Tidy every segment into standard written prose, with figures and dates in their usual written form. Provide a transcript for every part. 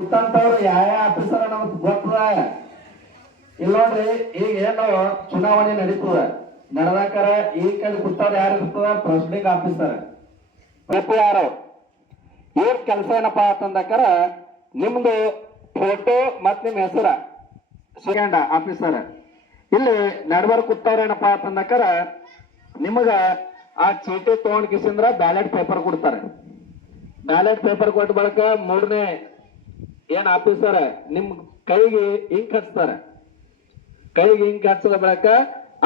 ಕುತ್ತಂತವ್ರು ಯಾವ ಆಫೀಸರ್ ನಮ್ಗೆ ಗೊತ್ತದ. ಇಲ್ಲ ನೋಡ್ರಿ, ಈಗ ಏನು ಚುನಾವಣೆ ನಡೀತದ, ನಡೆದಾಕರ ಈ ಕಡೆ ಕುತ್ತವ್ರು ಯಾರು ಇರ್ತದ, ಪ್ರೆಸಿಡಿಂಗ್ ಆಫೀಸರ್ ಯಾರು ಇವ್ರ ಕೆಲಸ ಏನಪ್ಪಾ ಅಂತಂದಕರ ನಿಮ್ದು ಫೋಟೋ ಮತ್ ನಿಮ್ ಹೆಸರ ಸೆಕೆಂಡ್ ಆಫೀಸರ್. ಇಲ್ಲಿ ನಡ್ಬರ್ ಕುತ್ತವ್ರ ಏನಪ್ಪಾ ಅಂತಂದಕರ ನಿಮಗ ಆ ಚೀಟಿ ತಗೊಂಡ್ ಕಿಸಿಂದ್ರ ಬ್ಯಾಲೆಟ್ ಪೇಪರ್ ಕೊಡ್ತಾರೆ. ಬ್ಯಾಲೆಟ್ ಪೇಪರ್ ಕೊಟ್ಟ ಬಳಕ ಮೂರನೇ ಏನ್ ಆಫೀಸರ್ ನಿಮ್ ಕೈಗೆ ಇಂಕ್ ಹಚ್ತಾರೆ. ಕೈಗೆ ಇಂಕ್ ಹಚ್ಚದ ಬಳಕ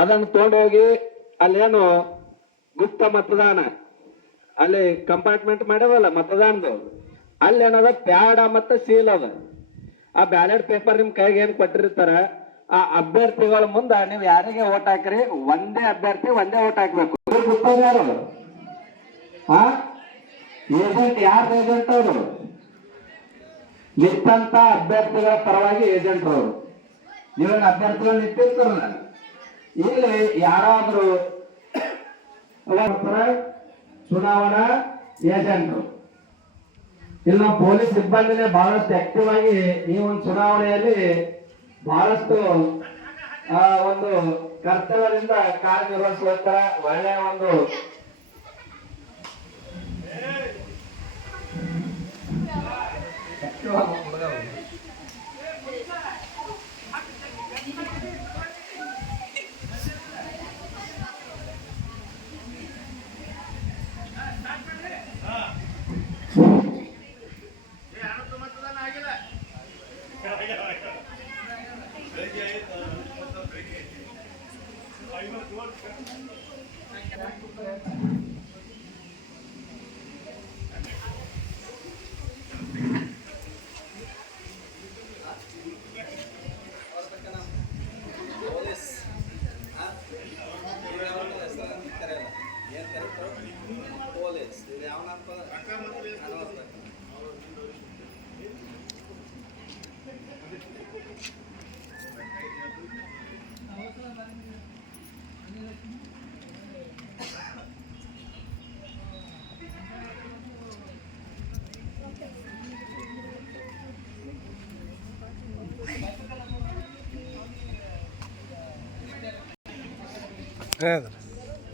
ಅದನ್ನ ತಗೊಂಡೋಗಿ ಅಲ್ಲೇನು ಗುಪ್ತ ಮತದಾನ ಅಲ್ಲಿ ಕಂಪಾರ್ಟ್ಮೆಂಟ್ ಮಾಡ್ಯವಲ್ಲ ಮತದಾನದು, ಅಲ್ಲೇನದ ಪ್ಯಾಡ ಮತ್ತೆ ಸೀಲ್ ಅದ. ಆ ಬ್ಯಾಲೆಟ್ ಪೇಪರ್ ನಿಮ್ ಕೈಗೆ ಏನ್ ಕೊಟ್ಟಿರ್ತಾರ, ಆ ಅಭ್ಯರ್ಥಿಗಳ ಮುಂದ ನೀವು ಯಾರಿಗೆ ಓಟ್ ಹಾಕ್ರಿ, ಒಂದೇ ಅಭ್ಯರ್ಥಿ ಒಂದೇ ಓಟ್ ಹಾಕ್ಬೇಕು. ಯಾರು ಏಜೆಂಟ್, ಯಾರು ಏಜೆಂಟ್ ಅವರು? ನಿಂತಂತ ಅಭ್ಯರ್ಥಿಗಳ ಪರವಾಗಿ ಏಜೆಂಟ್ ಅವರು. ನೀವೇನು ಅಭ್ಯರ್ಥಿಗಳು ನಿಂತಿರ್ತಾರಲ್ಲ, ಇಲ್ಲಿ ಯಾರಾದ್ರೂ ಚುನಾವಣಾ ಏಜೆಂಟ್ರು ಇಲ್ಲ ಪೊಲೀಸ್ ಸಿಬ್ಬಂದಿನೇ ಬಹಳಷ್ಟು ಆಕ್ಟಿವ್ ಆಗಿ ಈ ಒಂದು ಚುನಾವಣೆಯಲ್ಲಿ ಬಹಳಷ್ಟು ಒಂದು ಕರ್ತವ್ಯದಿಂದ ಕಾರ್ಯನಿರ್ವಹಿಸುತ್ತಾರೆ. ಒಳ್ಳೆಯ ಒಂದು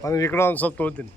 ಅದು ಈ ಕಡೆ ಒಂದು ಸ್ವಲ್ಪ ತೊಗೊತೀನಿ.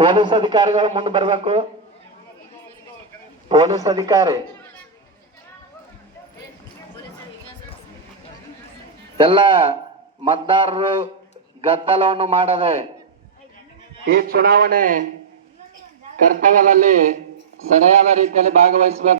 ಪೊಲೀಸ್ ಅಧಿಕಾರಿಗಳು ಮುಂದೆ ಬರ್ಬೇಕು. ಪೊಲೀಸ್ ಅಧಿಕಾರಿ ಎಲ್ಲ ಮತದಾರರು ಗದ್ದಲವನ್ನು ಮಾಡದೆ ಈ ಚುನಾವಣೆ ಕರ್ತವ್ಯದಲ್ಲಿ ಸರಿಯಾದ ರೀತಿಯಲ್ಲಿ ಭಾಗವಹಿಸಬೇಕು.